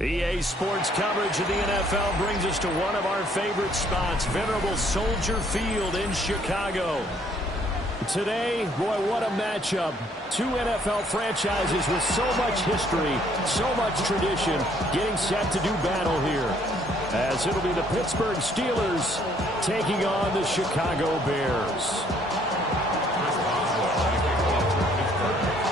EA Sports coverage of the NFL brings us to one of our favorite spots, venerable Soldier Field in Chicago. Today, boy, what a matchup. Two NFL franchises with so much history, so much tradition, getting set to do battle here. As it'll be the Pittsburgh Steelers taking on the Chicago Bears.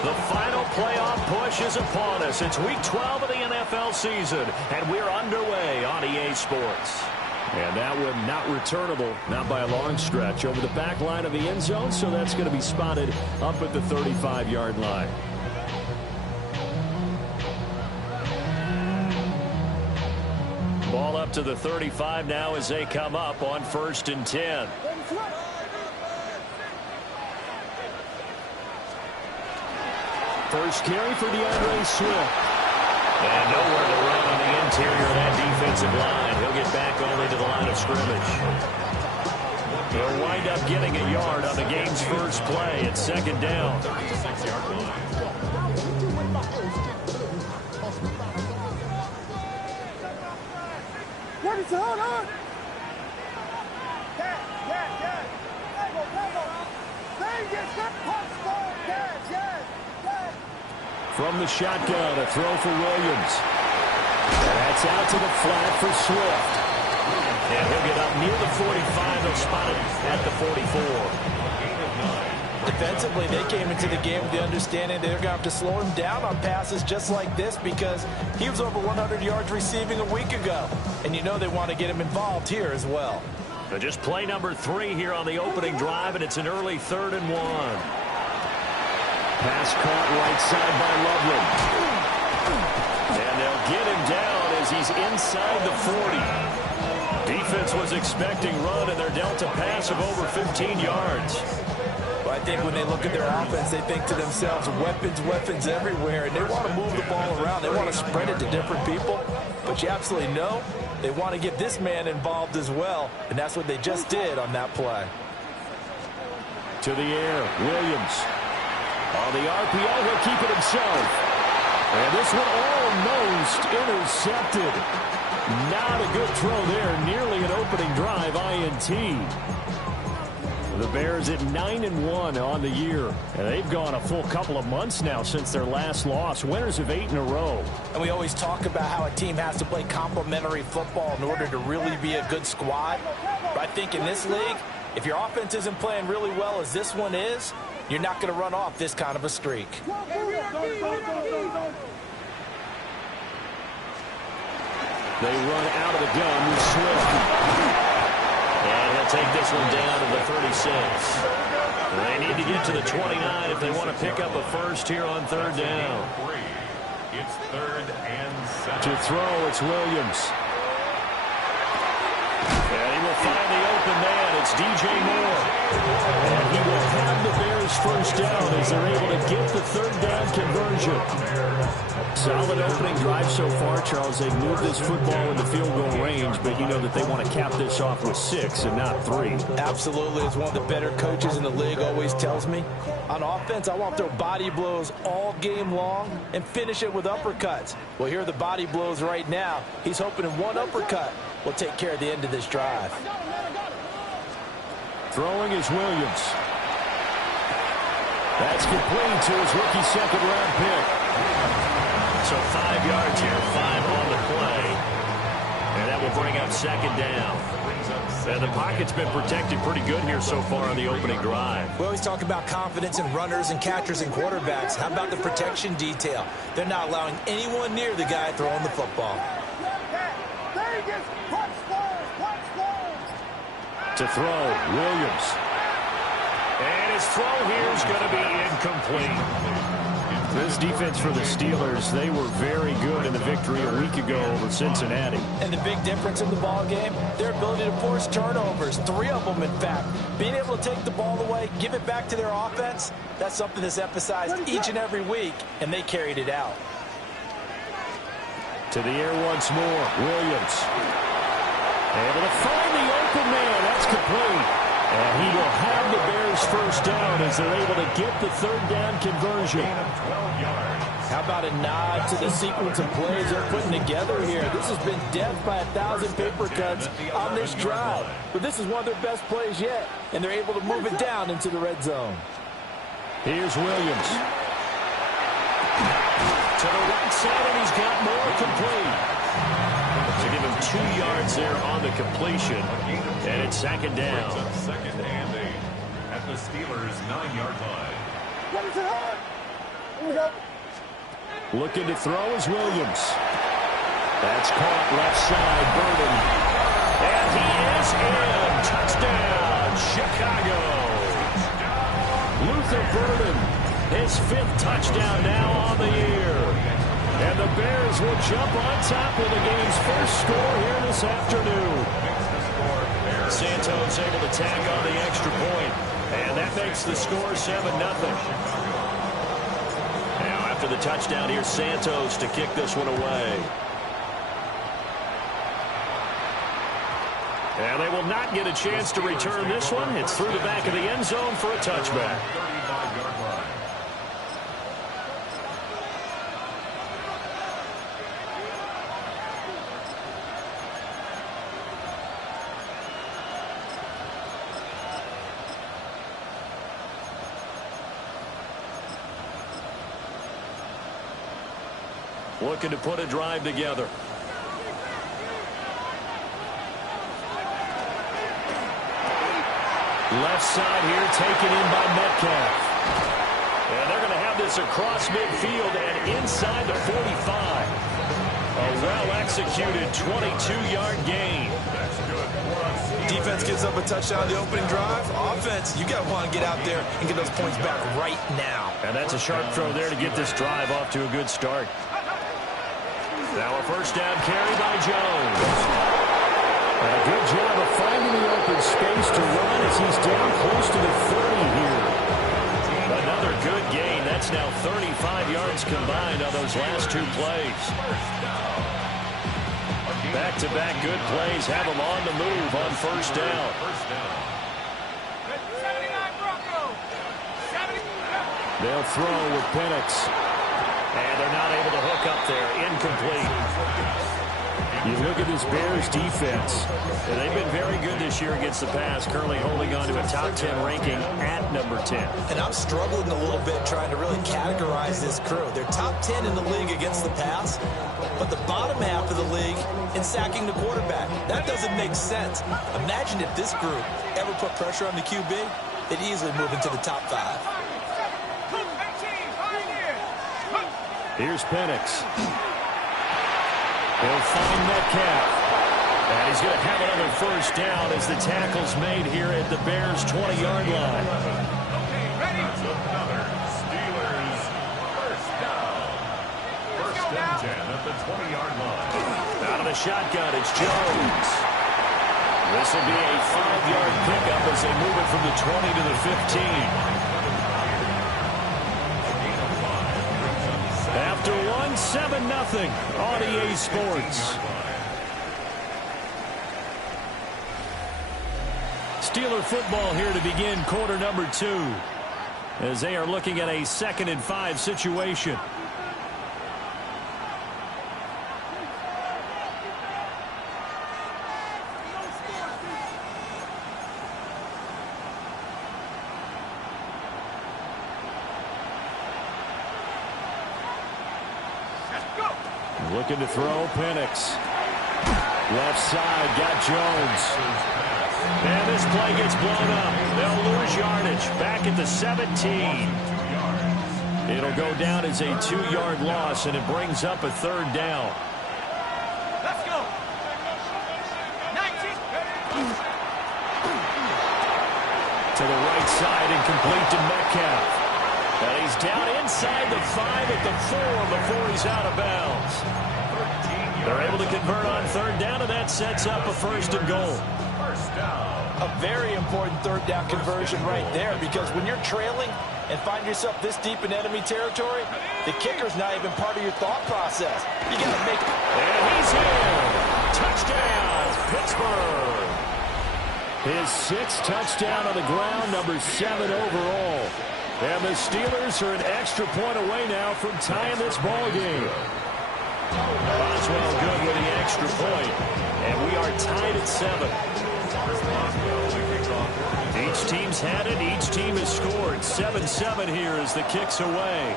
The final playoff push is upon us. It's week 12 of the NFL season, and we're underway on EA Sports. And that one not returnable, not by a long stretch, over the back line of the end zone, so that's going to be spotted up at the 35-yard line. Ball up to the 35 now as they come up on 1st and 10. First carry for DeAndre Swift. And nowhere to run on the interior of that defensive line. He'll get back only to the line of scrimmage. He'll wind up getting a yard on the game's first play at 2nd down. 36-yard line. What is on? From the shotgun, a throw for Williams. And that's out to the flat for Swift. And he'll get up near the 45. They'll spot it at the 44. Defensively, they came into the game with the understanding they're going to have to slow him down on passes just like this because he was over 100 yards receiving a week ago. And you know they want to get him involved here as well. So just play number 3 here on the opening drive, and it's an early 3rd and 1. Pass caught right side by Loveland. And they'll get him down as he's inside the 40. Defense was expecting run, and they're dealt a pass of over 15 yards. Well, I think when they look at their offense, they think to themselves, weapons everywhere, and they want to move the ball around. They want to spread it to different people. But you absolutely know they want to get this man involved as well, and that's what they just did on that play. To the air, Williams. On the RPO, he'll keep it himself. And this one almost intercepted. Not a good throw there. Nearly an opening drive, INT. The Bears at 9-1 on the year. And they've gone a full couple of months now since their last loss. Winners of 8 in a row. And we always talk about how a team has to play complementary football in order to really be a good squad. But I think in this league, if your offense isn't playing really well as this one is, you're not going to run off this kind of a streak. They run out of the gun with Swift. And he'll take this one down to the 36. They need to get to the 29 if they want to pick up a first here on 3rd down. It's 3rd and 7. To throw, it's Williams. And he will find the open man. It's DJ Moore. And he will have the Bears first down as they're able to get the 3rd down conversion. Solid opening drive so far, Charles. They've moved this football into field goal range, but you know that they want to cap this off with 6 and not 3. Absolutely. As one of the better coaches in the league always tells me, on offense, I want to throw body blows all game long and finish it with uppercuts. Well, here are the body blows right now. He's hoping in one uppercut will take care of the end of this drive. Throwing is Williams. That's complete to his rookie 2nd-round pick. So 5 yards here, 5 on the play. And that will bring up 2nd down. And the pocket's been protected pretty good here so far on the opening drive. We always talk about confidence in runners and catchers and quarterbacks. How about the protection detail? They're not allowing anyone near the guy throwing the football. To throw, Williams. And his throw here is going to be incomplete. This defense for the Steelers, they were very good in the victory a week ago over Cincinnati. And the big difference in the ball game, their ability to force turnovers, 3 of them in fact. Being able to take the ball away, give it back to their offense, that's something that's emphasized each and every week, and they carried it out. To the air once more, Williams. Able to find the open man, that's complete. And he will have the Bears first down as they're able to get the 3rd down conversion. How about a nod to the sequence of plays they're putting together here? This has been death by 1,000 paper cuts on this drive. But this is one of their best plays yet, and they're able to move it down into the red zone. Here's Williams. To the right side, and he's got more complete. To give him 2 yards there on the completion, and it's second down. Second and 8 at the Steelers' 9-yard line. Looking to throw is Williams. That's caught left side, Burden. And he is in. Touchdown, Chicago. Luther Burden, his 5th touchdown now on the year. And the Bears will jump on top with the game's first score here this afternoon. Santos able to tack on the extra point. And that makes the score 7-0. Now after the touchdown, here's Santos to kick this one away. And they will not get a chance to return this one. It's through the back of the end zone for a touchback. 35-yard line. Looking to put a drive together. Left side here taken in by Metcalf. And they're going to have this across midfield and inside the 45. A well-executed 22-yard gain. Defense gives up a touchdown on the opening drive. Offense, you got to want to get out there and get those points back right now. And that's a sharp throw there to get this drive off to a good start. Now a first down carry by Jones. And a good job of finding the open space to run as he's down close to the 30 here. Another good gain. That's now 35 yards combined on those last 2 plays. Back-to-back good plays have them on the move on first down. They'll throw with Penix. And they're not able to hook up there. Incomplete. You look at this Bears defense. And they've been very good this year against the pass, currently holding on to a top 10 ranking at number 10. And I'm struggling a little bit trying to really categorize this crew. They're top 10 in the league against the pass, but the bottom half of the league in sacking the quarterback. That doesn't make sense. Imagine if this group ever put pressure on the QB, they'd easily move into the top 5. Here's Penix. He'll find Metcalf. And he's going to have another first down as the tackle's made here at the Bears' 20-yard line. That's another Steelers first down. First and 10 at the 20-yard line. Out of the shotgun, it's Jones. This will be a 5-yard pickup as they move it from the 20 to the 15. After one, 7-0 on EA Sports. Steeler football here to begin quarter number 2 as they are looking at a 2nd and 5 situation. Looking to throw, Penix. Left side, got Jones. And this play gets blown up. They'll lose yardage back at the 17. It'll go down as a 2-yard loss, and it brings up a 3rd down. Let's go. 19. To the right side and complete to Metcalf. And he's down inside the 5 at the 4 before he's out of bounds. They're able to convert on 3rd down, and that sets up a 1st and goal. First down. A very important 3rd down conversion right there, because when you're trailing and find yourself this deep in enemy territory, the kicker's not even part of your thought process. You got to make it. And he's in. Touchdown, Pittsburgh. His 6th touchdown on the ground, number 7 overall. And the Steelers are an extra point away now from tying this ball game. Boswell good with the extra point. And we are tied at 7. Each team's had it. Each team has scored. 7-7 here as the kick's away.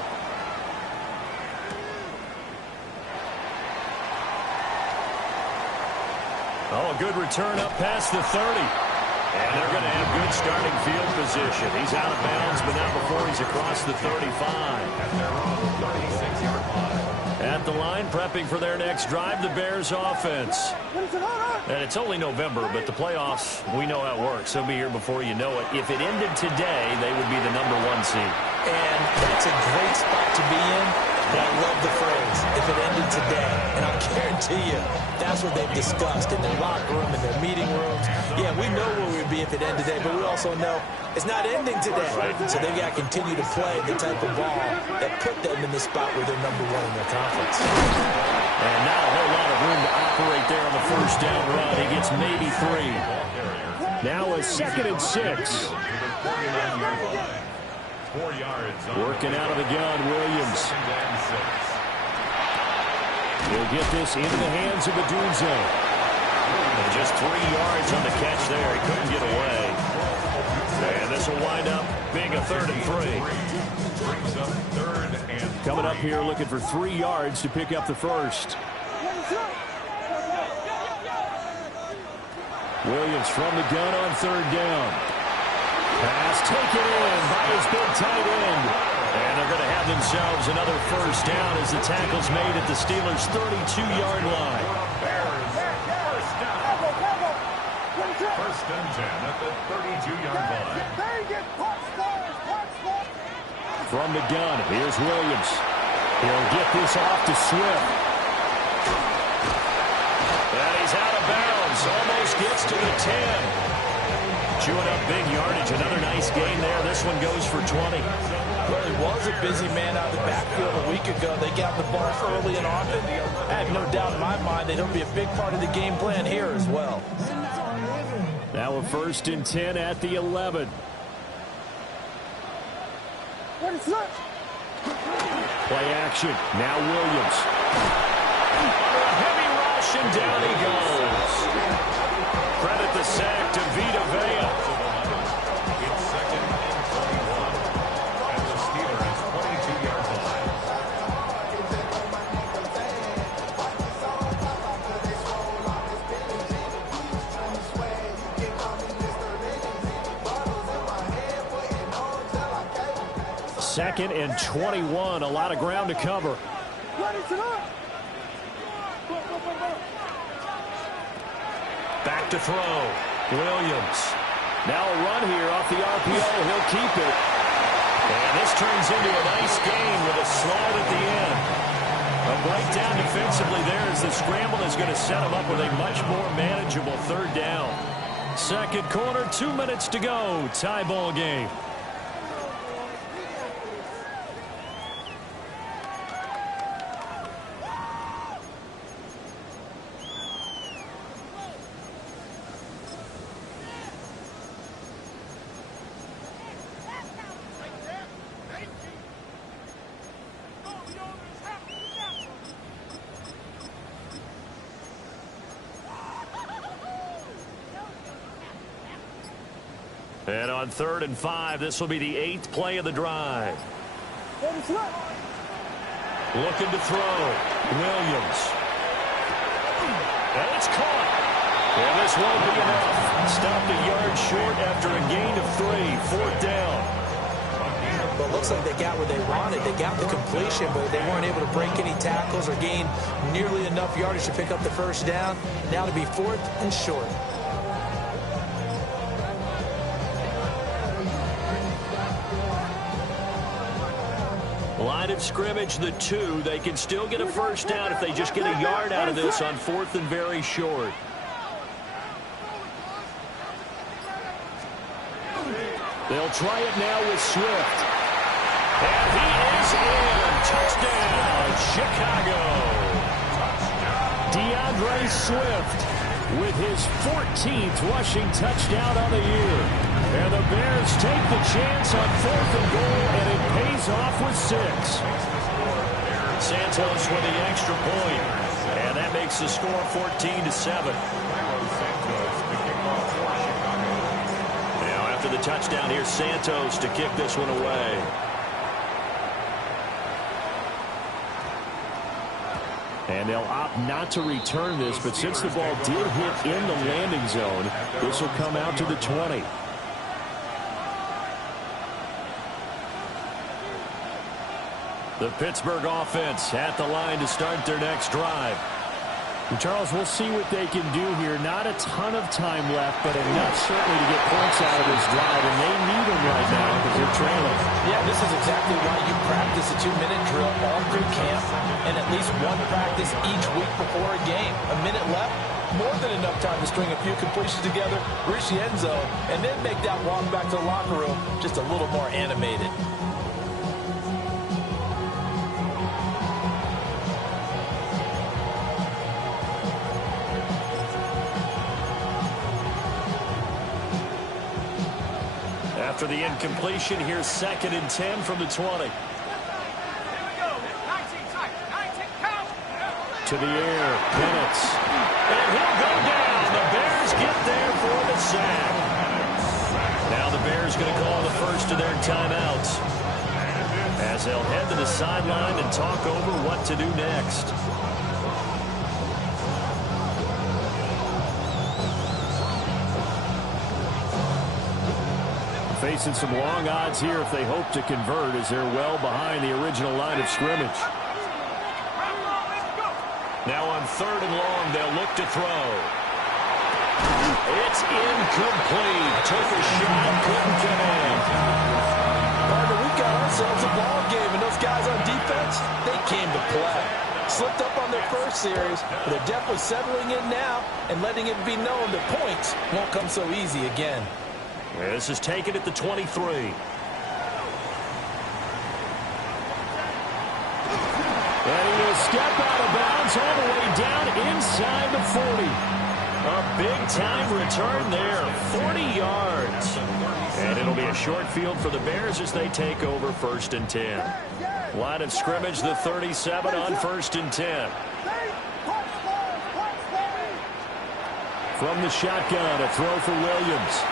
Oh, a good return up past the 30. And they're going to have good starting field position. He's out of bounds, but not before he's across the 35. At their own 36-yard line. At the line, prepping for their next drive, the Bears offense. And it's only November, but the playoffs, we know how it works. They'll be here before you know it. If it ended today, they would be the #1 seed. And that's a great spot to be in. But I love the phrase, if it ended today. And I guarantee you, that's what they've discussed in their locker room, in their meeting rooms. Yeah, we know where we'd be if it ended today, but we also know it's not ending today. So they've got to continue to play the type of ball that put them in the spot where they're #1 in their conference. And not a whole lot of room to operate there on the first down run. He gets maybe 3. Now a 2nd and 6. 4 yards. Working out of the gun, Williams. He'll get this into the hands of Odunze. And just 3 yards on the catch there. He couldn't get away. And this will wind up being a 3rd and 3. Coming up here looking for 3 yards to pick up the first. Williams from the gun on 3rd down. Pass taken in by his big tight end. And they're going to have themselves another first down as the tackle's made at the Steelers' 32-yard line. First and 10 at the 32-yard line. From the gun, here's Williams. He'll get this off to Swift. And he's out of bounds. Almost gets to the 10. Chewing up big yardage. Another nice gain there. This one goes for 20. Well, he was a busy man out of the backfield a week ago. They got the ball early and often. I have no doubt in my mind that he'll be a big part of the game plan here as well. Now a 1st and 10 at the 11. Play action. Now Williams. A heavy rush and down he goes. Credit the sack to Vita Vea. It's 2nd and 21 at the Steelers' 22-yard line. Second and 21. A lot of ground to cover. Back to throw. Williams. Now a run here off the RPO. He'll keep it. And this turns into a nice gain with a slide at the end. A breakdown defensively there as the scramble is going to set him up with a much more manageable 3rd down. Second quarter, 2 minutes to go. Tie ball game. And on 3rd and 5, this will be the 8th play of the drive. Looking to throw. Williams. And it's caught. And this won't be enough. Stopped a yard short after a gain of 3. 4th down. Well, it looks like they got what they wanted. They got the completion, but they weren't able to break any tackles or gain nearly enough yardage to pick up the first down. Now to be 4th and short. Line of scrimmage, the 2. They can still get a first down if they just get a yard out of this on 4th and very short. They'll try it now with Swift. And he is in. Touchdown, Chicago. DeAndre Swift with his 14th rushing touchdown on the year. And the Bears take the chance on 4th and goal, and it pays off with 6. Santos with the extra point, and that makes the score 14-7. Now after the touchdown, here's Santos to kick this one away. And they'll opt not to return this, but since the ball did hit in the landing zone, this will come out to the 20. The Pittsburgh offense at the line to start their next drive. And Charles, we'll see what they can do here. Not a ton of time left, but enough certainly to get points out of this drive, and they need them right now because they're trailing. Yeah, this is exactly why you practice a 2-minute drill all through camp and at least one practice each week before a game. A minute left, more than enough time to string a few completions together, reach the end zone, and then make that walk back to the locker room just a little more animated. After the incompletion, here's 2nd and 10 from the 20. Here we go. 19 tight. 19 count. To the air, Penix. And he'll go down. The Bears get there for the sack. Now the Bears going to call the first of their timeouts, as they'll head to the sideline and talk over what to do next. Facing some long odds here if they hope to convert, as they're well behind the original line of scrimmage. Now on 3rd and long, they'll look to throw. It's incomplete. Took a shot, couldn't get in. Partner, we've got ourselves a ball game, and those guys on defense, they came to play. Slipped up on their first series, but they're definitely settling in now and letting it be known that points won't come so easy again. This is taken at the 23. And he will step out of bounds all the way down inside the 40. A big-time return there, 40 yards. And it'll be a short field for the Bears as they take over 1st and 10. Line of scrimmage, the 37 on 1st and 10. From the shotgun, a throw for Williams.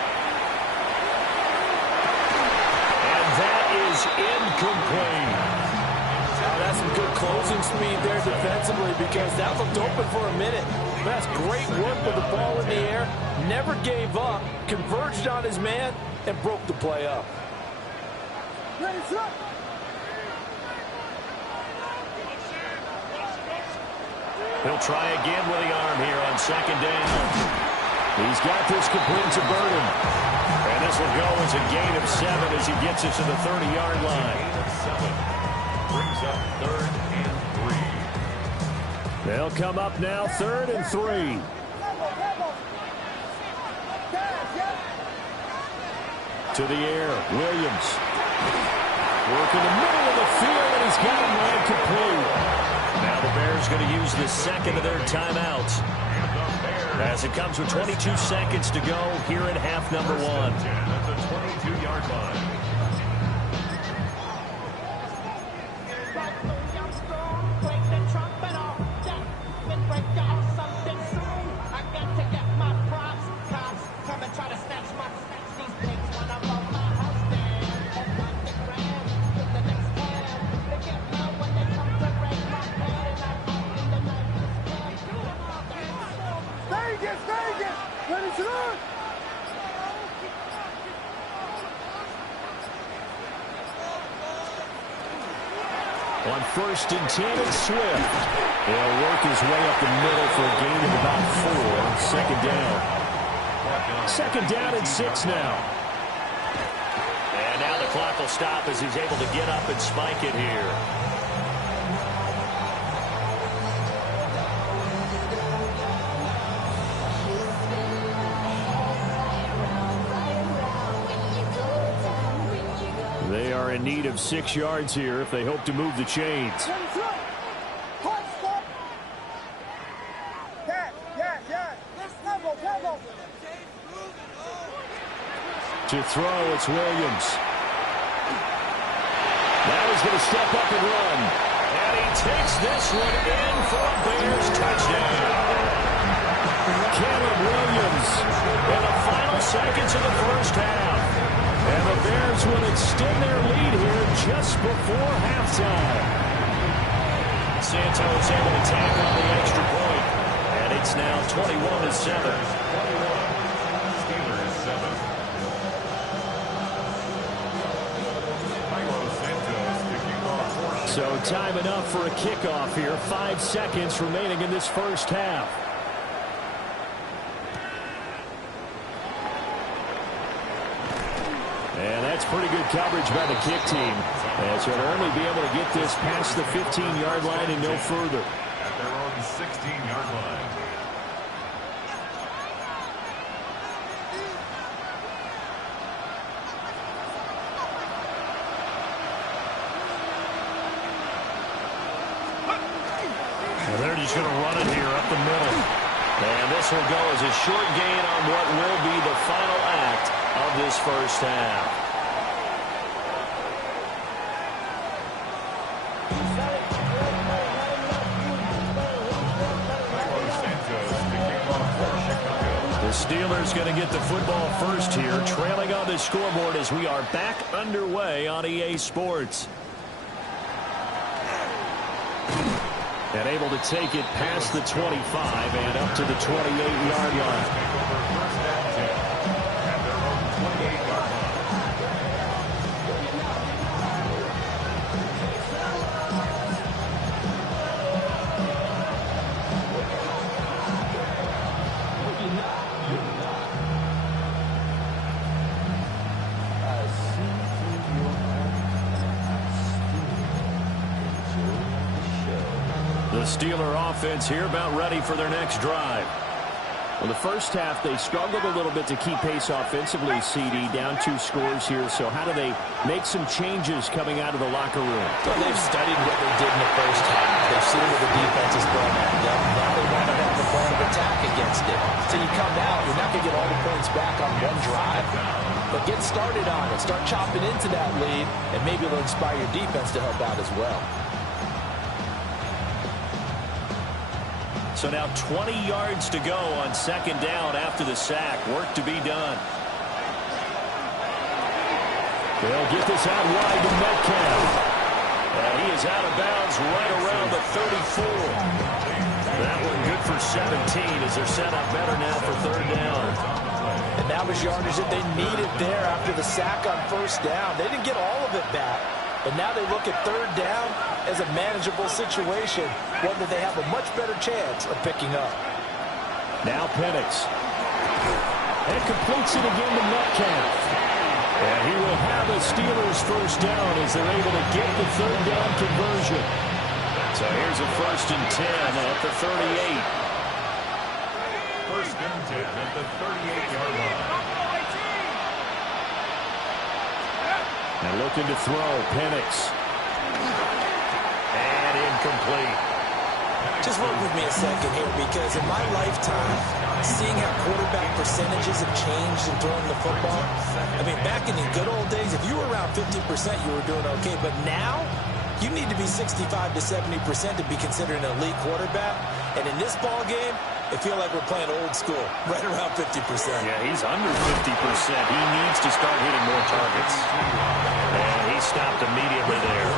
Is incomplete. Oh, that's some good closing speed there defensively, because that looked open for a minute. That's great work with the ball in the air. Never gave up, converged on his man, and broke the play up. He'll try again with the arm here on 2nd down. He's got this complete to Burton. And this will go as a gain of 7 as he gets it to the 30-yard line. Gain of 7 brings up 3rd and 3. They'll come up now 3rd and 3. To the air, Williams. Work in the middle of the field, and he's got him right complete. Now the Bears going to use the 2nd of their timeouts, as it comes with 22 seconds to go here in half number 1. At the 22-yard line. On 1st and 10, it's Swift. He'll work his way up the middle for a gain of about 4. 2nd down. 2nd down and 6 now. And now the clock will stop as he's able to get up and spike it here. They are in need of 6 yards here if they hope to move the chains. To throw, it's Williams. Now he's going to step up and run. And he takes this one in for a Bears touchdown. Caleb Williams In the final seconds of the first half. and the Bears will extend their lead here just before halftime. Santos able to tack on the extra point. And it's now 21-7. Steelers 7. Milo Santos kicking off. So time enough for a kickoff here. 5 seconds remaining in this first half. And that's pretty good coverage by the kick team, as they'll only be able to get this past the 15-yard line and no further. At their own 16-yard line. And they're just going to run it here up the middle. And this will go as a short gain on what will be the final act of this first half. Milo Santos kicking off for Chicago. The Steelers going to get the football first here, trailing on the scoreboard as we are back underway on EA Sports. And able to take it past the 25 and up to the 28-yard line. Take over first down 10 at their own 28-yard line. The Steeler offense here about ready for their next drive. Well, the first half, they struggled a little bit to keep pace offensively, CD, down 2 scores here. So how do they make some changes coming out of the locker room? Well, they've studied what they did in the first half. They've seen what the defense is going at them. Now they want to have the plan of attack against it. So you come out, you're not going to get all the points back on one drive, but get started on it. Start chopping into that lead, and maybe it'll inspire your defense to help out as well. So now 20 yards to go on second down after the sack. Work to be done. They'll get this out wide to Metcalf. And he is out of bounds right around the 34. That one good for 17 as they're set up better now for third down. And that was yardage that they needed there after the sack on first down. They didn't get all of it back, but now they look at third down as a manageable situation, one that they have a much better chance of picking up. Now Penix. And completes it again to Metcalf. And he will have a Steelers first down as they're able to get the third down conversion. So here's a 1st and 10 at the 38. First and 10 at the 38-yard line. And looking to throw, Penix. And incomplete. Just work with me a second here, because in my lifetime, seeing how quarterback percentages have changed in throwing the football, I mean, back in the good old days, if you were around 50%, you were doing okay. But now, you need to be 65 to 70% to be considered an elite quarterback. And in this ball game, I feel like we're playing old school, right around 50%. Yeah, he's under 50%. He needs to start hitting more targets. And he stopped immediately there.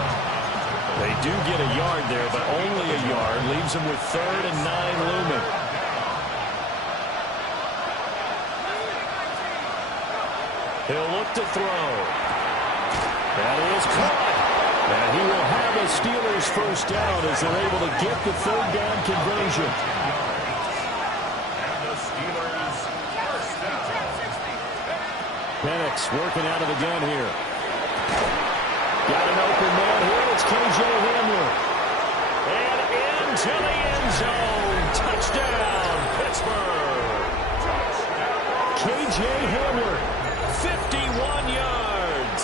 They do get a yard there, but only a yard. Leaves them with 3rd and 9 looming. He'll look to throw. That is caught. And he will have a Steelers first down as they're able to get the third down conversion. And the Steelers first down. Penix working out of the gun here. Got an open man here. It's K.J. Hamler. And into the end zone. Touchdown, Pittsburgh. K.J. Hamler. 51 yards.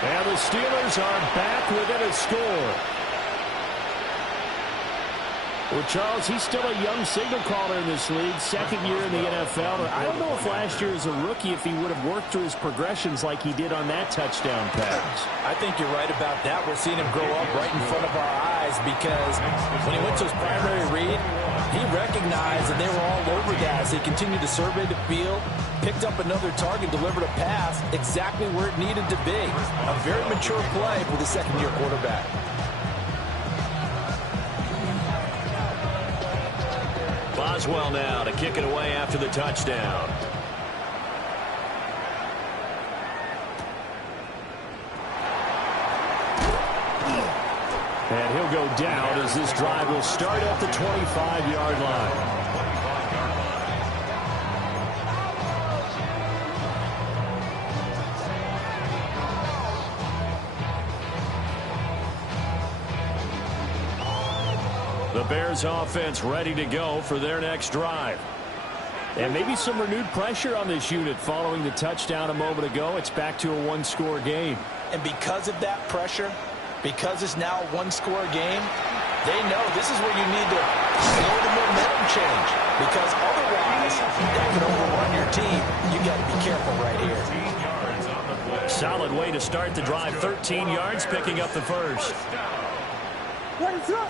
And the Steelers are back within a score. Well, Charles, he's still a young signal caller in this league, second year in the NFL. I don't know if last year as a rookie if he would have worked through his progressions like he did on that touchdown pass. I think you're right about that. We're seeing him grow up right in front of our eyes because when he went to his primary read, he recognized that they were all over guys. He continued to survey the field, picked up another target, delivered a pass exactly where it needed to be. A very mature play for the second-year quarterback. Boswell now to kick it away after the touchdown. And he'll go down as this drive will start at the 25-yard line. The Bears offense ready to go for their next drive. And maybe some renewed pressure on this unit following the touchdown a moment ago. It's back to a one-score game. And because of that pressure, because it's now a one-score game, they know this is where you need to slow the momentum change. Because otherwise, that can overrun your team. You got to be careful right here. Solid way to start the drive. 13 yards, picking up the first.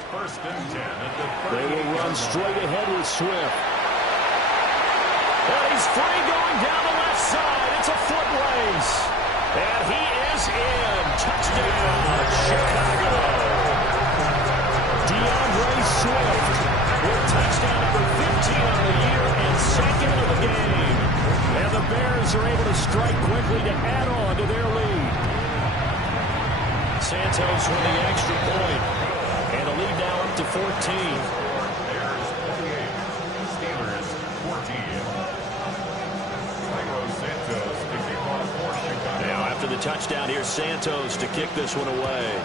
First and 10 at the 30. They will run straight ahead with Swift. And he's free going down the left side. It's a foot race. And he is in. Touchdown, Chicago. DeAndre Swift with touchdown number 15 on the year and second of the game. And the Bears are able to strike quickly to add on to their lead. Santos with the extra point. And the lead now up to 14. Bears 28, Steelers 14. Cairo Santos to kick off for Chicago. Now after the touchdown, here's Santos to kick this one away.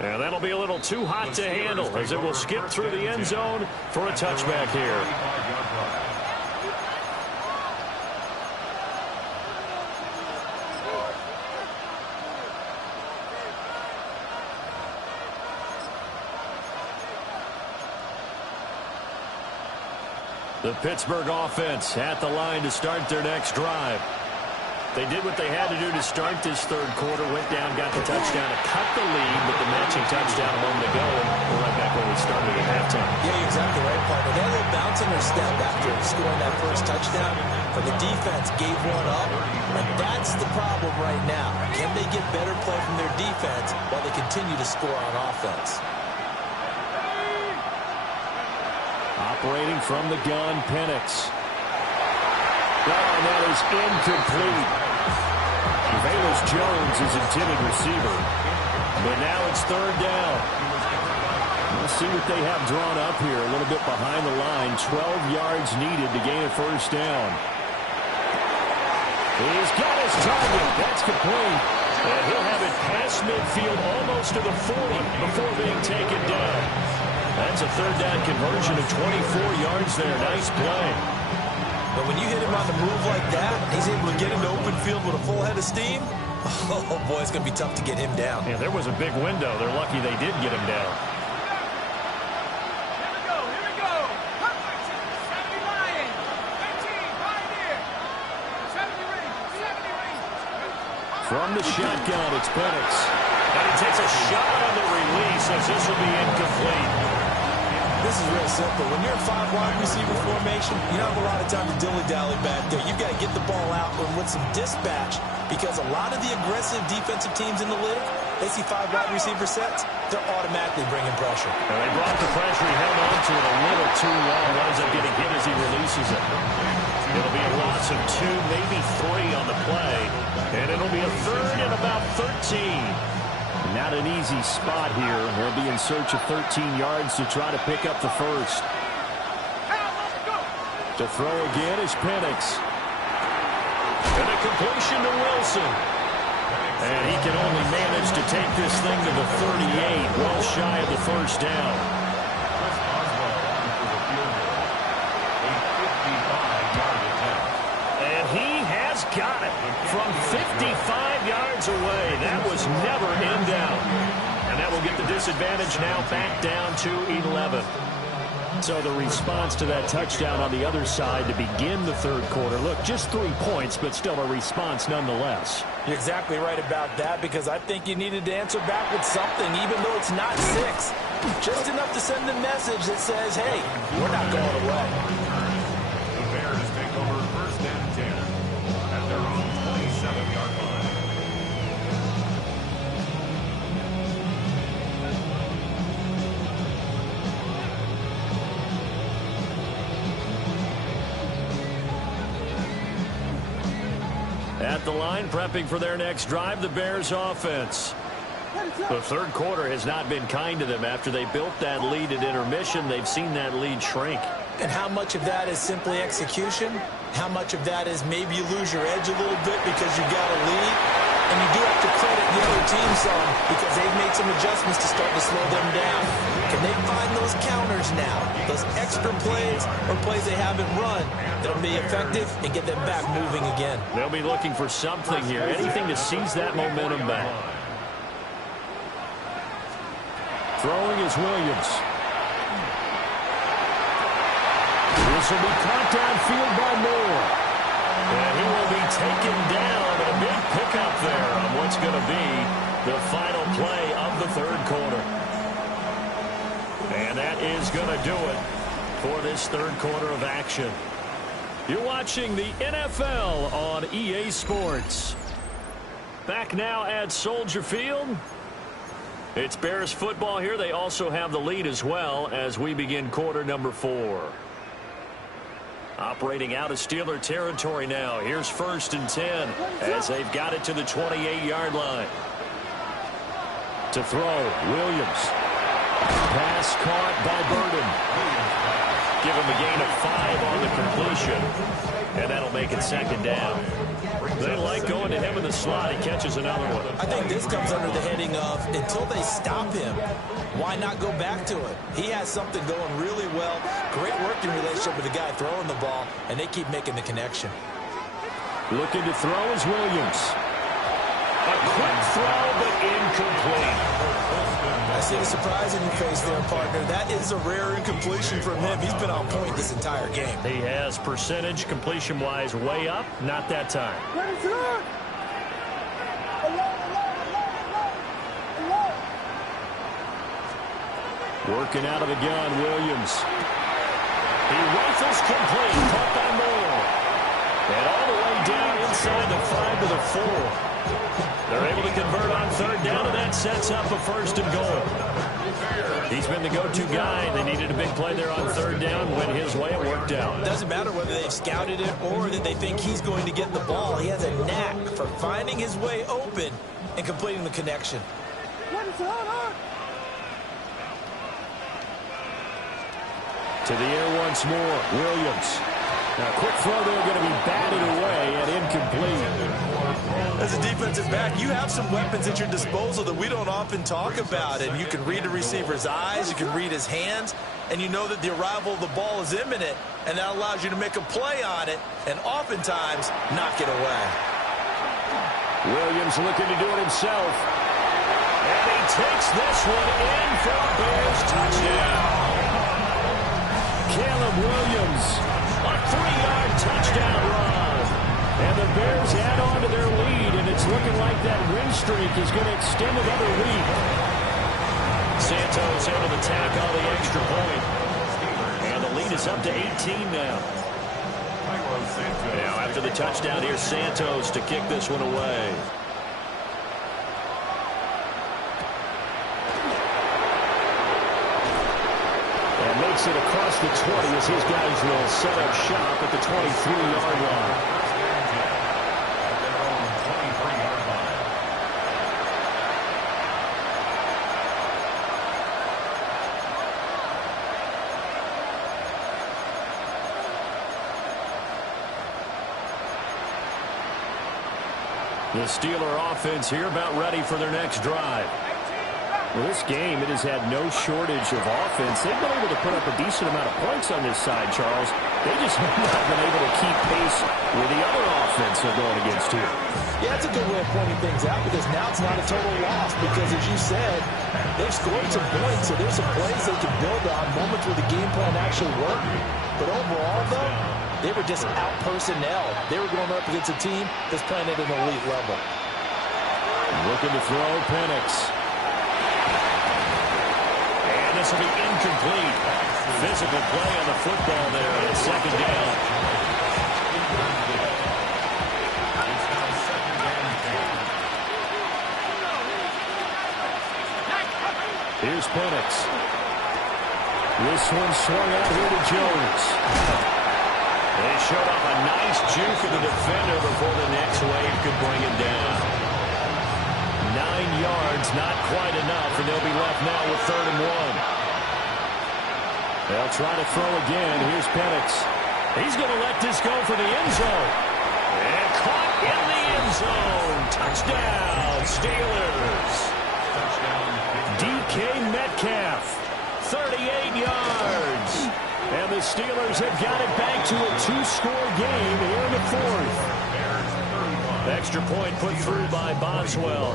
And that'll be a little too hot to handle as it will skip through the end zone for a touchback here. The Pittsburgh offense at the line to start their next drive. They did what they had to do to start this third quarter, went down, got the touchdown to cut the lead with the matching touchdown a moment ago, and we're right back where we started at halftime. Yeah, you're exactly right, partner. They had a little bounce in their step after scoring that first touchdown, but the defense gave one up, and that's the problem right now. Can they get better play from their defense while they continue to score on offense? Operating from the gun, Penix. Oh, that is incomplete. Velus Jones is intended receiver. But now it's third down. We'll see what they have drawn up here. A little bit behind the line. 12 yards needed to gain a first down. He's got his target. That's complete. And he'll have it past midfield almost to the 40 before being taken down. That's a third down conversion of 24 yards there. Nice play. But when you hit him on the move like that, he's able to get into open field with a full head of steam. Oh, boy, it's going to be tough to get him down. Yeah, there was a big window. They're lucky they did get him down. Here we go. Perfect. 70 Lions. 18, right here. 70 range. From the shotgun, it's Penix. And he takes a shot on the release as this will be incomplete. This is real simple. When you're in 5 wide receiver formation, you don't have a lot of time to dilly-dally back there. You've got to get the ball out and with some dispatch, because a lot of the aggressive defensive teams in the league, they see 5 wide receiver sets, they're automatically bringing pressure. And they brought the pressure. He held on to it a little too long. Winds up getting hit as he releases it. It'll be a loss of 2, maybe 3 on the play. And it'll be a third and about 13. Not an easy spot here. They'll be in search of 13 yards to try to pick up the first. To throw again is Penix. And a completion to Wilson. And he can only manage to take this thing to the 38, well shy of the first down. And he has got it from 55 yards away. That was never in doubt. And And that will get the disadvantage now back down to 11. So the response to that touchdown on the other side to begin the third quarter. Look, just 3 points, but still a response nonetheless. You're exactly right about that, because I think you needed to answer back with something, even though it's not 6. Just enough to send a message that says, hey, we're not going away. The Bears take over first and 10 at their own 27-yard line. At the line, prepping for their next drive, the Bears offense. The third quarter has not been kind to them. After they built that lead at intermission, they've seen that lead shrink. And how much of that is simply execution? How much of that is maybe you lose your edge a little bit because you got a lead? And you do have to credit the other team some, because they've made some adjustments to start to slow them down. Can they find those counters now, those extra plays or plays they haven't run that'll be effective and get them back moving again? They'll be looking for something here, anything to seize that momentum back. Throwing is Williams. This will be caught downfield by Moore. And he will be taken down. A big pickup there on what's going to be the final play of the third quarter. And that is going to do it for this third quarter of action. You're watching the NFL on EA Sports. Back now at Soldier Field. It's Bears football here. They also have the lead as well as we begin quarter number 4. Operating out of Steeler territory now. Here's first and 10 as they've got it to the 28-yard line. To throw, Williams. Pass caught by Burden. Give him a gain of 5 on the completion. And that'll make it second down. They like going to him in the slot. He catches another one. I think this comes under the heading of, until they stop him, why not go back to it? He has something going really well. Great working relationship with the guy throwing the ball, and they keep making the connection. Looking to throw is Williams. A quick throw, but incomplete. I see the surprise in your face there, partner. That is a rare incompletion from him. He's been on point this entire game. He has percentage completion-wise way up. Not that time. Working out of the gun, Williams. He rifles complete. Caught by Moore. And all the way down inside the 5 to the 4. They're able to convert on third down, and that sets up a first and goal. He's been the go-to guy. They needed a big play there on third down. Went his way. It worked out. Doesn't matter whether they've scouted it or that they think he's going to get the ball. He has a knack for finding his way open and completing the connection. To the air once more, Williams. Now, quick throw there, going to be batted away and incomplete. As a defensive back, you have some weapons at your disposal that we don't often talk about. And you can read the receiver's eyes, you can read his hands, and you know that the arrival of the ball is imminent, and that allows you to make a play on it and oftentimes knock it away. Williams looking to do it himself. And he takes this one in for a Bears touchdown. Caleb Williams. A 3-yard touchdown run. And the Bears add on to their lead, and it's looking like that win streak is going to extend another week. Santos able to tack on the extra point. And the lead is up to 18 now. Now, after the touchdown, here's Santos to kick this one away. And makes it across the 20 as his guys will set up shop at the 23-yard line. The Steeler offense here about ready for their next drive. Well, this game, it has had no shortage of offense. They've been able to put up a decent amount of points on this side, Charles. They just have not been able to keep pace with the other offense they're going against here. Yeah, that's a good way of pointing things out because now it's not a total loss because, as you said, they've scored some points, so there's some plays they can build on, moments where the game plan actually worked. But overall, though, they were just out-personnel. They were going up against a team that's playing at an elite level. Looking to throw, Penix. And this will be incomplete. Physical play on the football there on second down. Here's Penix. This one swung out here to Jones. They showed off a nice juke of the defender before the next wave could bring him down. 9 yards, not quite enough, and they'll be left now with 3rd and 1. They'll try to throw again. Here's Penix. He's going to let this go for the end zone. And caught in the end zone. Touchdown, Steelers. DK Metcalf, 38 yards. And the Steelers have got it back to a 2-score game here in the 4th. Extra point put through by Boswell.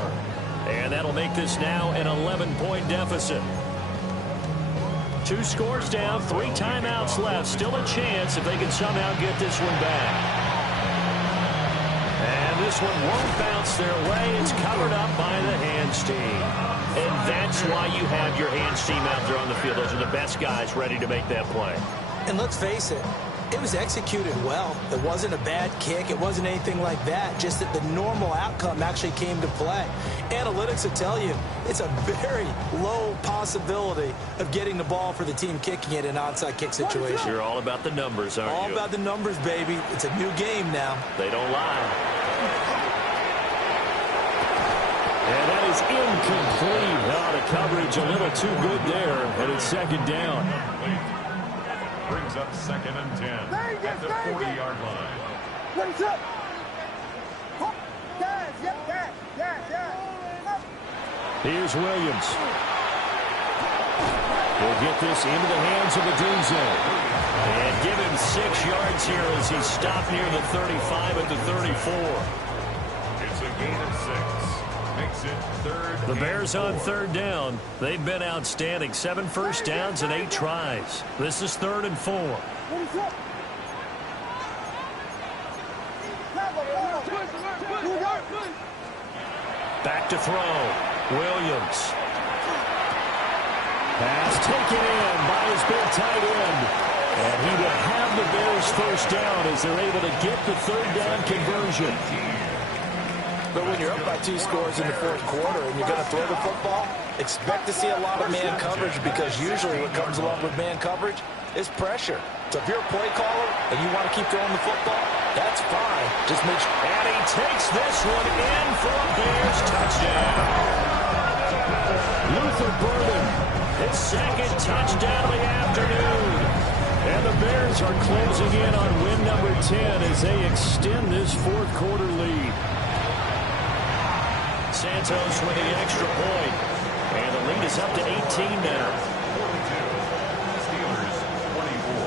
And that'll make this now an 11-point deficit. 2 scores down, 3 timeouts left. Still a chance if they can somehow get this one back. And this one won't bounce their way. It's covered up by the hands team. And that's why you have your hands team out there on the field. Those are the best guys ready to make that play. And let's face it, it was executed well. It wasn't a bad kick. It wasn't anything like that. Just that the normal outcome actually came to play. Analytics will tell you it's a very low possibility of getting the ball for the team kicking it in an onside kick situation. You're all about the numbers, aren't you? All about the numbers, baby. It's a new game now. They don't lie. And that is incomplete. Oh, the coverage a little too good there. And it's 2nd down. Brings up 2nd and 10 at the 40-yard line. What's up? Here's Williams. He'll get this into the hands of Odunze. And give him 6 yards here as he stopped near the 35 at the 34. It's a gain of 6. Makes it 3rd. The Bears on 3rd down. They've been outstanding. 7 first downs and 8 tries. This is 3rd and 4. Back to throw. Williams. Pass taken in by his big tight end. And he will have the Bears 1st down as they're able to get the 3rd down conversion. But when you're up by 2 scores in the 4th quarter and you're going to throw the football, expect to see a lot of man coverage because usually what comes along with man coverage is pressure. So if you're a play caller and you want to keep throwing the football, that's fine. Just make sure. And he takes this one in for a Bears touchdown. Luther Burden, His 2nd touchdown of the afternoon. and the Bears are closing in on win number 10 as they extend this 4th quarter lead. Santos with the extra point. And the lead is up to 18 now. 42. Steelers 24.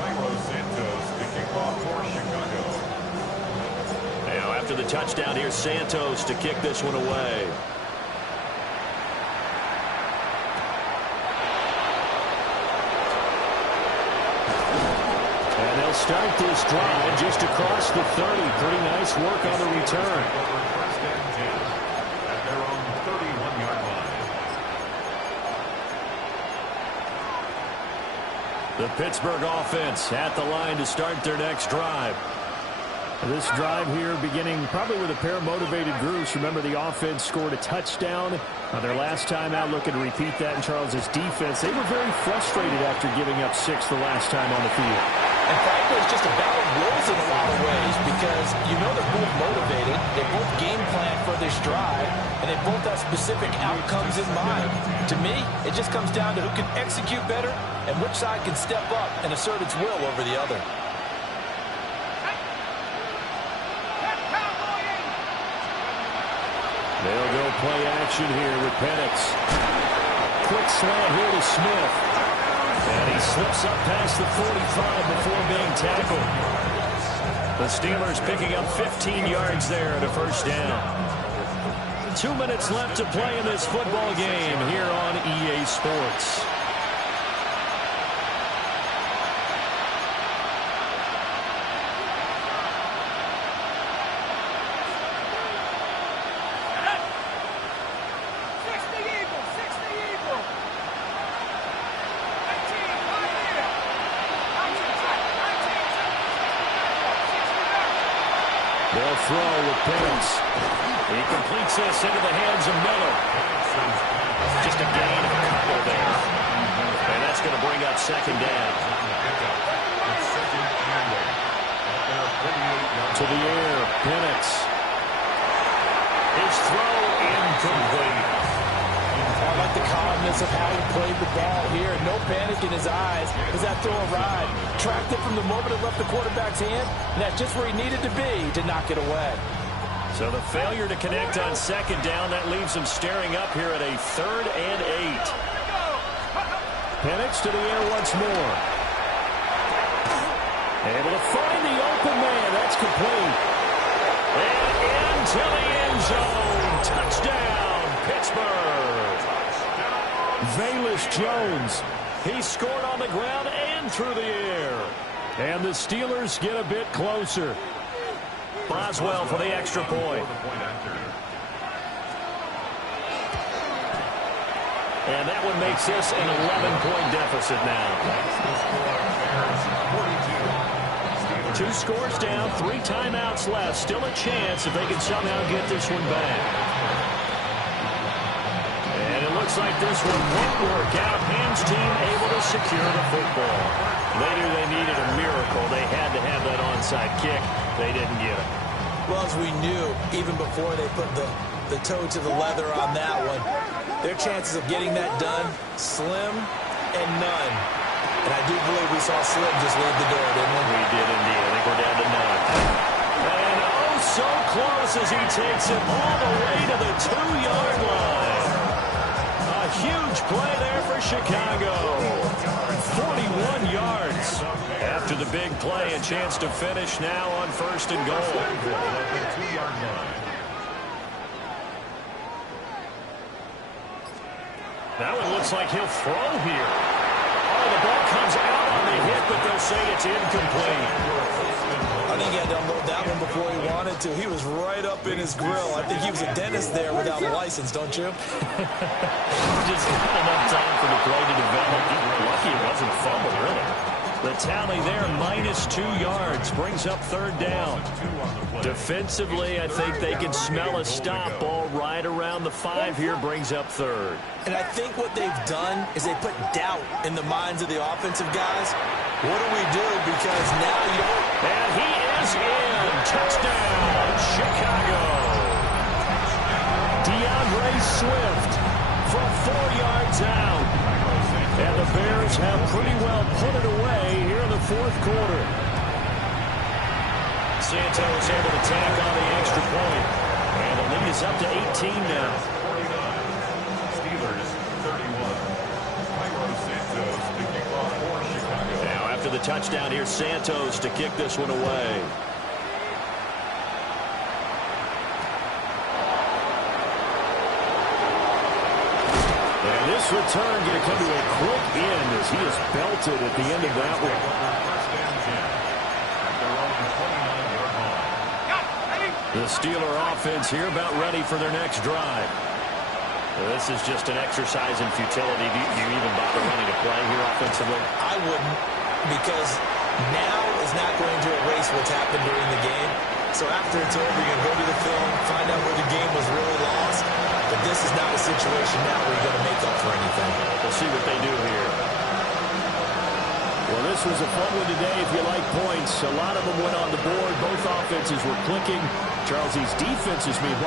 Cairo Santos to kick off for Chicago. Now after the touchdown, here's Santos to kick this one away. Start this drive just across the 30. Pretty nice work on the return. Over 1st and 10 at their own 31-yard line. The Pittsburgh offense at the line to start their next drive. This drive here beginning probably with a pair of motivated groups. Remember, the offense scored a touchdown their last time out. Looking to repeat that in Charles's defense. They were very frustrated after giving up 6 the last time on the field. And frankly, it's just a battle of wills in a lot of ways because you know they're both motivated. They both game plan for this drive, and they both have specific outcomes in mind. To me, it just comes down to who can execute better and which side can step up and assert its will over the other. play action here with Penix. Quick slant here to Smith. And he slips up past the 45 before being tackled. The Steelers picking up 15 yards there at a first down. 2 minutes left to play in this football game here on EA Sports. They'll throw with Penix. He completes this into the hands of Miller. Just a gain of a couple there. And that's going to bring up second down. To the air, Penix. His throw incomplete. I like the calmness of how he played the ball here. No panic in his eyes as that throw arrived. Tracked it from the moment it left the quarterback's hand, and that's just where he needed to be to knock it away. So the failure to connect on second down, that leaves him staring up here at a 3rd and 8. Penix to the air once more. Able to find the open man. That's complete. And into the end zone. Touchdown, Pittsburgh. Velus Jones. He scored on the ground and through the air. And the Steelers get a bit closer. Boswell for the extra point. And that one makes this an 11-point deficit now. 2 scores down, 3 timeouts left. Still a chance if they can somehow get this one back. And it looks like this one won't work out. Ham's team able to secure the football. They knew they needed a miracle. They had to have that onside kick. They didn't get it. Well, as we knew, even before they put the toe to the leather on that one, their chances of getting that done, slim and none. And I do believe we saw Slim just leave the door, didn't we? We did indeed. I think we're down to none. And oh, so close as he takes it all the way to the 2-yard line. A huge play there for Chicago. 41 yards. After the big play, a chance to finish now on 1st and goal. That one looks like he'll throw here. Oh, the ball comes out on the hit, but they'll say it's incomplete. I think he had to unload that one before he wanted to. He was right up in his grill. I think he was a dentist there without a license, don't you? Just not enough time for the play to develop. Lucky it wasn't a fumble, really. The tally there, -2 yards, brings up 3rd down. Defensively, I think they can smell a stop. Ball right around the 5 here, brings up 3rd. And I think what they've done is they put doubt in the minds of the offensive guys. What do we do? Because now you don't... And he is in. Touchdown, Chicago. DeAndre Swift from 4 yards out. And the Bears have pretty well put it away here in the 4th quarter. Santos able to tack on the extra point. And the lead is up to 18 now. Steelers 31. Santos to kick off for Chicago. Now after the touchdown, here's Santos to kick this one away. This return going to come to a quick end as he is belted at the end of that one. The Steeler offense here about ready for their next drive. This is just an exercise in futility. Do you even bother running a play here offensively? I wouldn't, because now is not going to erase what's happened during the game. So after it's over, you're going to go to the film, find out where the game was really lost. But this is not a situation now where you're going to make up for anything. We'll see what they do here. Well, this was a fun one today if you like points. A lot of them went on the board. Both offenses were clicking. Charles, these defenses, meanwhile,